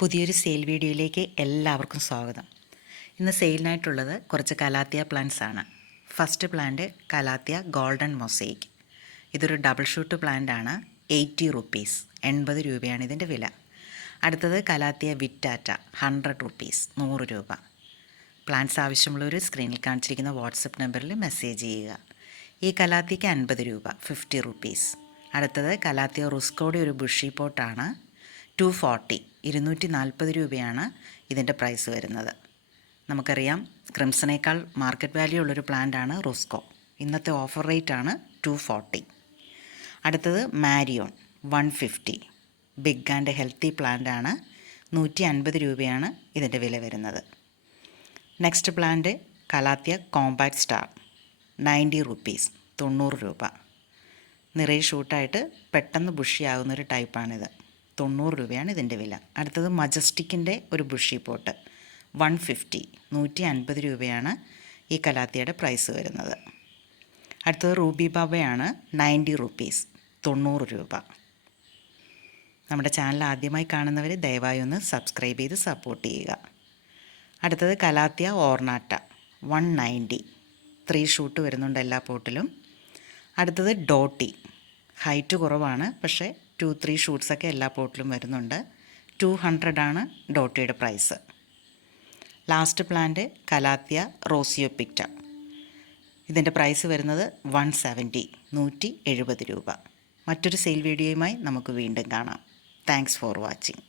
പുതിയൊരു സെയിൽ വീഡിയോയിലേക്ക് എല്ലാവർക്കും സ്വാഗതം. ഇന്ന് സെയിലിനായിട്ടുള്ളത് കുറച്ച് കലാത്തിയ പ്ലാന്റ്സ് ആണ്. First plant calathea golden mosaic. ഇതൊരു ഡബിൾ ഷൂട്ട് പ്ലാന്റ് ആണ്. 80 റുപ്പീസ്, 80 രൂപയാണ് ഇതിൻ്റെ വില. അടുത്തത് കലാത്തിയ വിറ്റാറ്റ, 100 റുപ്പീസ്, 100 രൂപ. പ്ലാന്റ്സ് ആവശ്യമുള്ളവർ സ്ക്രീനിൽ കാണിച്ചിരിക്കുന്ന വാട്സപ്പ് നമ്പറിൽ മെസ്സേജ് ചെയ്യുക. ഈ കലാത്തിക്ക് 50 രൂപ, 50 റുപ്പീസ്. അടുത്തത് കലാത്തിയ റുസ്കോയുടെ ഒരു ബുഷി പോട്ടാണ്. 240, 240 രൂപയാണ് ഇതിൻ്റെ പ്രൈസ് വരുന്നത്. നമുക്കറിയാം ക്രിംസണേക്കാൾ മാർക്കറ്റ് വാല്യൂ ഉള്ളൊരു പ്ലാന്റാണ് റുസ്കോ. ഇന്നത്തെ ഓഫർ റേറ്റ് ആണ് 240. അടുത്തത് മാരിയോൺ, 150. ബിഗ് ആൻഡ് ഹെൽത്തി പ്ലാന്റ് ആണ്. 150 രൂപയാണ് ഇതിൻ്റെ വില വരുന്നത്. Next plant calathea compact star, 90 rupees, 90 രൂപ. നിറയെ ഷൂട്ടായിട്ട് പെട്ടെന്ന് ബുഷിയാകുന്നൊരു ടൈപ്പാണിത്. 90 രൂപയാണ് ഇതിൻ്റെ വില. അടുത്തത് മജസ്റ്റിക്കിൻ്റെ ഒരു ബുഷി പോട്ട്, 150, 150 രൂപയാണ് ഈ കലാത്തിയുടെ പ്രൈസ് വരുന്നത്. അടുത്തത് റൂബി ബാബയാണ്, 90 റുപ്പീസ്, 90 രൂപ. നമ്മുടെ ചാനൽ ആദ്യമായി കാണുന്നവർ ദയവായി ഒന്ന് സബ്സ്ക്രൈബ് ചെയ്ത് സപ്പോർട്ട് ചെയ്യുക. അടുത്തത് കലാത്തിയ ഓർണാട്ട, 190, 3 ഷൂട്ട് വരുന്നുണ്ട് എല്ലാ പോട്ടിലും. അടുത്തത് ഡോട്ടി, ഹൈറ്റ് കുറവാണ്, പക്ഷേ 2-3 ഷൂട്ട്സൊക്കെ എല്ലാ പോട്ടിലും വരുന്നുണ്ട്. 200 ആണ് ഡോട്ടിയുടെ price. Last plant Calathea roseopicta. ഇതിൻ്റെ പ്രൈസ് വരുന്നത് 170, 170 രൂപ. മറ്റൊരു സെയിൽ വീഡിയോയുമായി നമുക്ക് വീണ്ടും കാണാം. Thanks for watching.